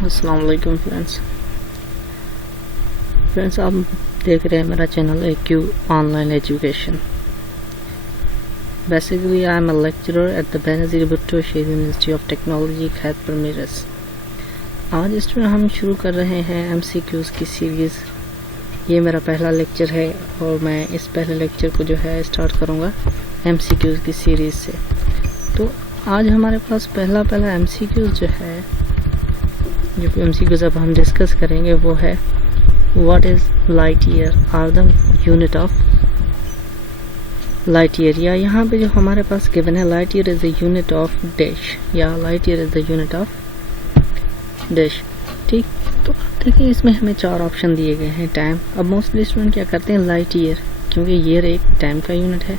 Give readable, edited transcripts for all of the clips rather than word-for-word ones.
अस्सलाम वालेकुम फ्रेंड्स आप देख रहे हैं मेरा channel AQ online education. Basically I am a lecturer at the Benazir Bhutto Shaikh university of technology Khairpur Mirs. आज स्टूडेंट हम शुरू कर रहे हैं MCQs की सीरीज़। ये मेरा पहला लेक्चर है और मैं इस पहले लेक्चर को जो है स्टार्ट करूँगा MCQs की सीरीज़ से। तो आज हमारे पास पहला MCQs जो है, जो MCQs अब हम डिस्कस करेंगे वो है what is light year are the unit of light year, या यहाँ पे जो हमारे पास गिवन है light year is the unit of dash, या light year is the unit of dash. ठीक, तो अब देखिए इसमें हमें 4 ऑप्शन दिए गए हैं। टाइम, अब मोस्टली स्टूडेंट क्या करते हैं लाइट ईयर, क्योंकि ईयर एक टाइम का यूनिट है,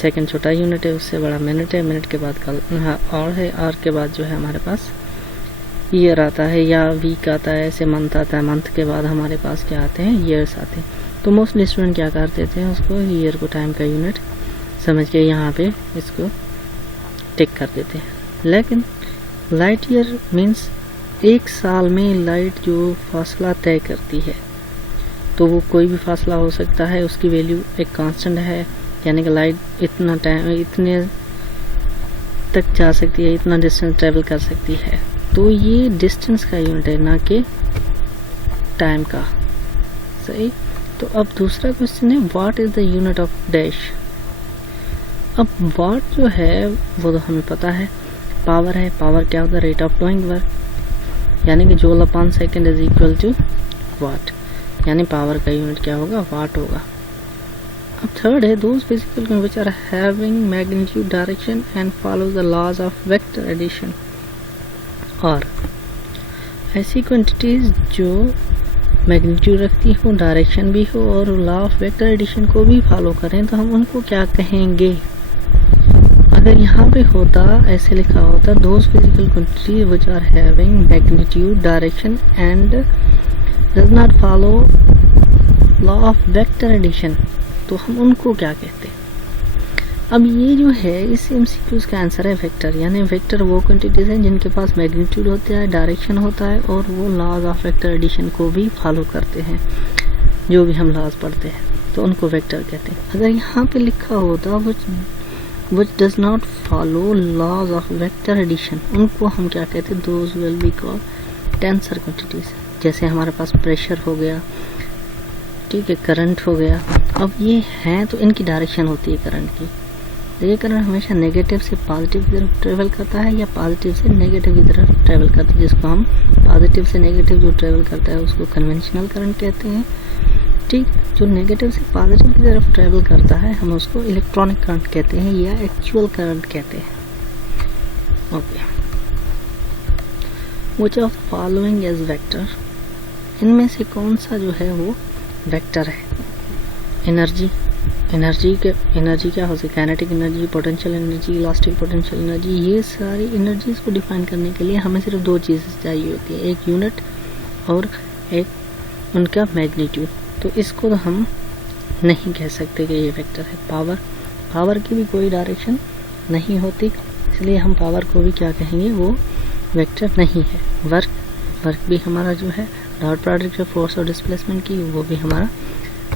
सेकंड छोटा यूनिट है, उससे बड़ा मिनट है, मिनट के बाद आवर है, आवर के बाद जो है हमारे पास ईयर आता है, या वीक आता है, ऐसे मंथ आता है, मंथ के बाद हमारे पास क्या आते हैं ईयर्स आते हैं। तो मोस्टली स्टूडेंट क्या करते थे, उसको ईयर को टाइम का यूनिट समझ के यहाँ पे इसको टिक कर देते हैं। लेकिन लाइट ईयर मीन्स एक साल में लाइट जो फासला तय करती है, तो वो कोई भी फासला हो सकता है, उसकी वैल्यू एक कांस्टेंट है, यानी कि लाइट इतना टाइम इतने तक जा सकती है, इतना डिस्टेंस ट्रेवल कर सकती है। तो ये डिस्टेंस का यूनिट है, ना कि टाइम का। सही। तो अब दूसरा क्वेश्चन है what is the unit of dash. अब व्हाट जो है वो तो हमें पता है, पावर है। पावर क्या होता है, रेट ऑफ डूइंग वर्क, यानी कि joule upon second is equal to watt, यानी पावर का यूनिट क्या होगा, वाट होगा। अब थर्ड है those physical which are having magnitude direction and follow the laws of vector addition, और ऐसी क्वांटिटीज जो मैग्नीट्यूड रखती हो, डायरेक्शन भी हो और लॉ ऑफ वेक्टर एडिशन को भी फॉलो करें, तो हम उनको क्या कहेंगे। अगर यहाँ पे होता ऐसे लिखा होता those physical quantities which are having magnitude direction and does not follow law of vector addition, तो हम उनको क्या कहते हैं। अब ये जो है इस MCQs का आंसर है वेक्टर, यानी वेक्टर वो क्वांटिटीज हैं जिनके पास मैग्नीट्यूड होता है, डायरेक्शन होता है और वो लॉज ऑफ वेक्टर एडिशन को भी फॉलो करते हैं। जो भी हम लॉज पढ़ते हैं तो उनको वेक्टर कहते हैं। अगर यहाँ पे लिखा होता which does not follow laws of vector addition, उनको हम क्या कहते हैं, those will be called tensor quantities. जैसे हमारे पास प्रेशर हो गया, ठीक है, करंट हो गया। अब ये हैं तो इनकी डायरेक्शन होती है करंट की, ये करंट हमेशा नेगेटिव से पॉजिटिव की तरफ ट्रेवल करता है या पॉजिटिव से नेगेटिव की तरफ ट्रेवल करता है। जिसको हम पॉजिटिव से नेगेटिव जो ट्रेवल करता है उसको कन्वेंशनल करंट कहते हैं। ठीक, जो नेगेटिव से पॉजिटिव की तरफ ट्रेवल करता है हम उसको इलेक्ट्रॉनिक करंट कहते हैं या एक्चुअल करंट कहते हैं। Okay, which of following is vector, इनमें से कौन सा जो है वो वेक्टर है। एनर्जी क्या हो सकती है, kinetic energy, potential energy, elastic potential energy. ये सारी एनर्जीज को डिफाइन करने के लिए हमें सिर्फ 2 चीज़ें चाहिए होती है, एक यूनिट और एक उनका मैग्नीट्यूड। तो इसको तो हम नहीं कह सकते कि ये वेक्टर है। पावर की भी कोई डायरेक्शन नहीं होती, इसलिए हम पावर को भी क्या कहेंगे, वो वेक्टर नहीं है। वर्क भी हमारा जो है डॉट प्रोडक्ट फोर्स और डिस्प्लेसमेंट की, वो भी हमारा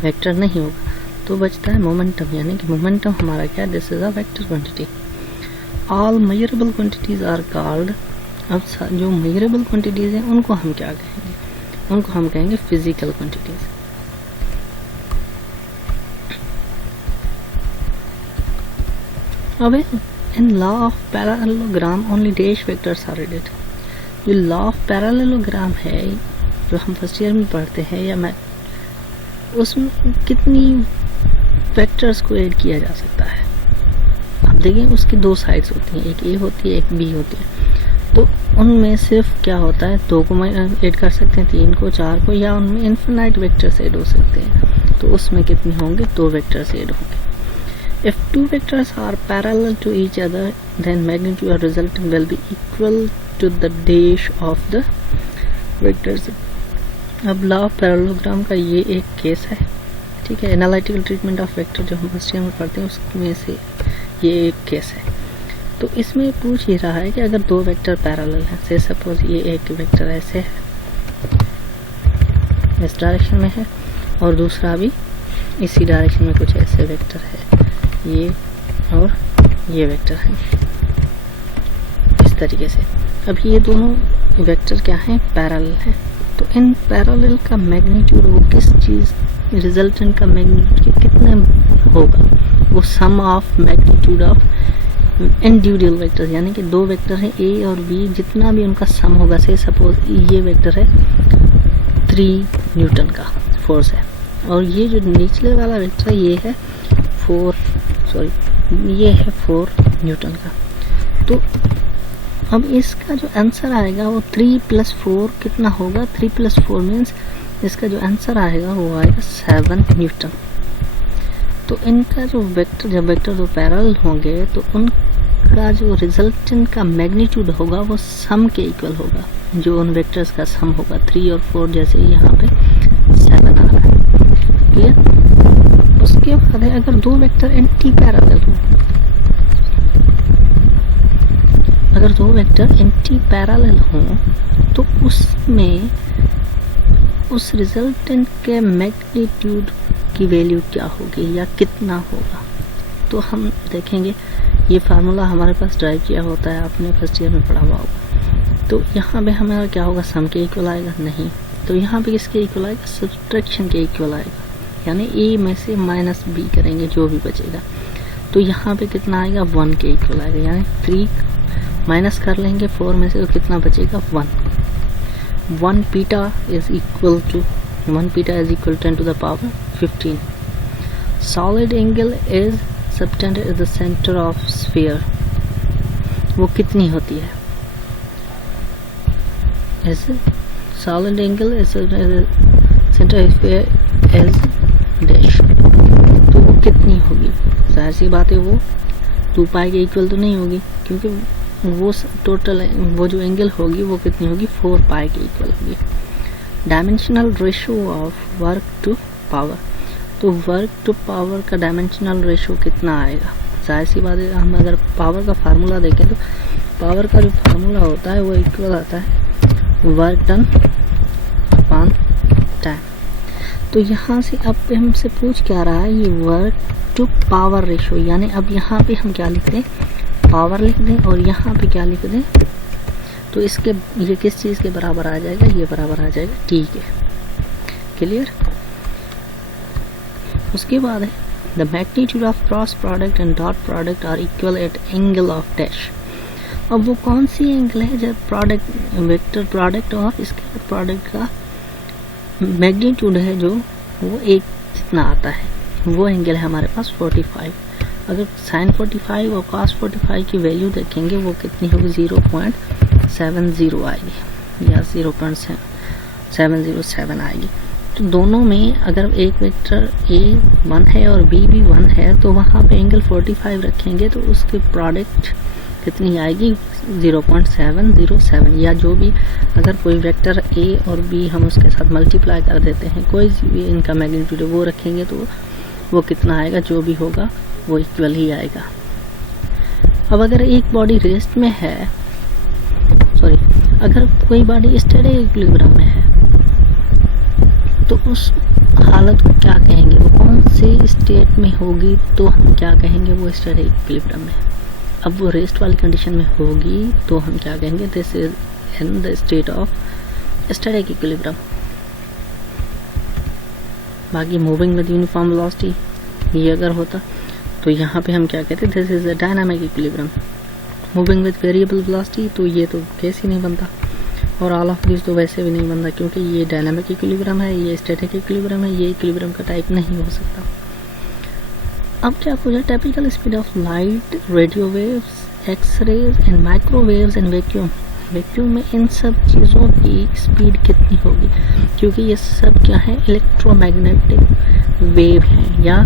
वेक्टर नहीं होगा। तो बचता है मोमेंटम, यानी कि मोमेंटम हमारा क्या, this is a vector quantity. All measurable quantities are called, अब जो मेजरेबल क्वांटिटीज हैं उनको हम क्या कहेंगे, उनको हम कहेंगे फिजिकल क्वांटिटीज। अब in law of parallelogram only dash vectors are added. जो लॉ ऑफ पैरेललोग्राम है जो हम फर्स्ट ईयर में पढ़ते हैं, या मैं उसमें कितनी वेक्टर्स को ऐड किया जा सकता है। अब देखिए उसकी 2 साइड्स होती हैं, एक A होती है, एक B होती है। तो उनमें सिर्फ क्या होता है, 2 को ऐड कर सकते हैं, 3 को, 4 को, या उनमें इन्फिनाइट वेक्टर्स ऐड हो सकते हैं। तो उसमें कितने होंगे, 2 वेक्टर्स ऐड होंगे। If 2 vectors are parallel to each other, then magnitude or resultant will be equal to the dash of the vectors. अब लॉ ऑफ पैरेललोग्राम का ये एक केस है, ठीक है। एनालिटिकल ट्रीटमेंट ऑफ वेक्टर जो हम फर्स्ट ईयर में पढ़ते हैं उसमें से ये एक केस है। तो इसमें पूछ ही रहा है कि अगर दो वेक्टर पैरेलल हैं, से सपोज ये एक वेक्टर ऐसे है, इस डायरेक्शन में है, और दूसरा भी इसी डायरेक्शन में कुछ ऐसे वेक्टर है, ये और ये वेक्टर है इस तरीके से। अब ये दोनों वेक्टर क्या हैं, पैरेलल हैं। तो इन पैरेलल का मैग्नीट्यूड वो किस चीज़, रिजल्टेंट का मैग्नीट्यूड कितने होगा, वो sum of magnitude of individual vectors, यानी कि दो वेक्टर हैं ए और बी, जितना भी उनका सम होगा। से सपोज ये वेक्टर है 3 न्यूटन का फोर्स है, और ये जो निचले वाला वेक्टर है ये है 4 न्यूटन का। तो अब इसका जो आंसर आएगा वो 3 + 4 कितना होगा, 3 + 4 मीन्स इसका जो आंसर आएगा वो आएगा 7 न्यूटन। तो इनका जो वेक्टर, जब वेक्टर दो पैरेलल होंगे तो उनका जो रिजल्टेंट का मैग्नीट्यूड होगा वो सम के इक्वल होगा, जो उन वेक्टर्स का सम होगा। 3 और 4 जैसे यहाँ पे 7 आ रहा है, क्लियर। उसके बाद है अगर दो वेक्टर एंटी पैरेलल हो, अगर दो वेक्टर एंटी पैरेलल हों तो उसमें उस रिजल्टेंट के मैग्नीट्यूड की वैल्यू क्या होगी या कितना होगा। तो हम देखेंगे, ये फार्मूला हमारे पास ड्राइव किया होता है, आपने फर्स्ट ईयर में पढ़ा हुआ होगा। तो यहाँ पे हमारा क्या होगा, सम के इक्वल आएगा, नहीं। तो यहाँ पे किसके इक्वल आएगा, सब्ट्रैक्शन के इक्वल आएगा, यानी ए में से -b करेंगे जो भी बचेगा। तो यहाँ पे कितना आएगा, 1 के इक्वल आएगा, यानी 3 माइनस कर लेंगे 4 में से, तो कितना बचेगा, 1। 1 beta is equal to 10 to the power 15. Solid angle is subtended at the center of sphere. वो कितनी होती है, ऐसे solid angle is center of sphere is dash, तो वो कितनी होगी, जाहिर सी बात है वो 2 पाई के इक्वल तो नहीं होगी, क्योंकि वो टोटल वो जो एंगल होगी वो कितनी होगी, 4 पाई के इक्वल होगी। Dimensional ratio of work to power, तो वर्क टू पावर का डायमेंशनल रेशो कितना आएगा, जाहिर सी बात है हम अगर पावर का फार्मूला देखें तो पावर का जो फार्मूला होता है वो इक्वल आता है वर्क डन अपॉन टाइम। तो यहाँ से अब हमसे पूछ क्या रहा है, ये वर्क टू पावर रेशो, यानी अब यहाँ पे हम क्या लिख दें, पावर लिख दें, और यहाँ पे क्या लिख दें, तो इसके ये किस चीज़ के बराबर आ जाएगा, ये बराबर आ जाएगा टी के, क्लियर। उसके बाद है the magnitude of cross product and dot product are equal at angle of dash. अब वो कौन सी एंगल है जब प्रोडक्ट, वेक्टर प्रोडक्ट और इसके प्रोडक्ट का मैग्नीट्यूड है जो वो एक जितना आता है, वो एंगल है हमारे पास 45। अगर sin 45 और cos 45 की वैल्यू देखेंगे वो कितनी होगी, 0.70 आएगी या 0.707 आएगी। तो दोनों में अगर एक वेक्टर a 1 है और b भी 1 है तो वहाँ पे एंगल 45 रखेंगे तो उसके प्रोडक्ट कितनी आएगी, 0.707, या जो भी अगर कोई वेक्टर a और b हम उसके साथ मल्टीप्लाई कर देते हैं, कोई भी इनका मैग्नीट्यूड वो रखेंगे तो वो कितना आएगा, जो भी होगा वो इक्वल ही आएगा। अब अगर एक बॉडी रेस्ट में है, अगर कोई बॉडी स्टेडी इक्विलिब्रियम में है तो उस हालत को क्या कहेंगे, वो कौन से स्टेट में होगी, तो हम क्या कहेंगे, वो स्टेडी इक्विलिब्रियम में। अब वो रेस्ट वाली कंडीशन में होगी तो हम क्या कहेंगे, this is in the state of steady equilibrium. बाकी मूविंग विद यूनिफॉर्म वेलोसिटी ये अगर होता तो यहाँ पे हम क्या कहते हैं, this is a dynamic equilibrium. Moving with variable velocity तो ये तो केस ही नहीं बनता, और ऑल ऑफ दिस तो वैसे भी नहीं बनता, क्योंकि ये डायनामिक इक्विलिब्रियम है, ये स्टैटिक इक्विलिब्रियम है, ये इक्विलिब्रियम का टाइप नहीं हो सकता। अब क्या पूछा, typical speed of light, radio waves, x-rays and microwaves and vacuum. Vacuum में इन सब चीज़ों की स्पीड कितनी होगी, क्योंकि ये सब क्या है, इलेक्ट्रोमैग्नेटिक वेव हैं, या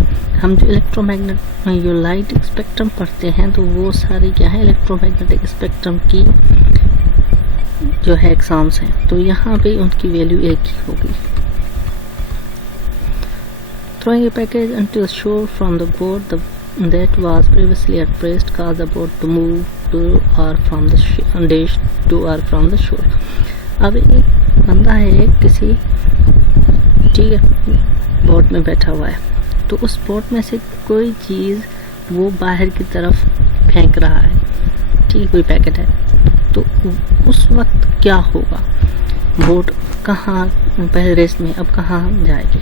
हम जो इलेक्ट्रोमैग्नेट जो लाइट स्पेक्ट्रम पढ़ते हैं तो वो सारी क्या है, इलेक्ट्रोमैग्नेटिक स्पेक्ट्रम की जो है एग्जाम्स हैं, तो यहाँ पे उनकी वैल्यू एक ही होगी। Throwing a package onto the shore from the boat that was previously at rest caused the boat to move to और फ्रॉम द डिश टू और फ्रॉम द शोर। अब एक बंदा है किसी, ठीक है, बोट में बैठा हुआ है, तो उस बोट में से कोई चीज़ वो बाहर की तरफ फेंक रहा है, ठीक, कोई पैकेट है, तो उस वक्त क्या होगा? बोट कहाँ, पहले रेस्ट में, अब कहाँ जाएगी?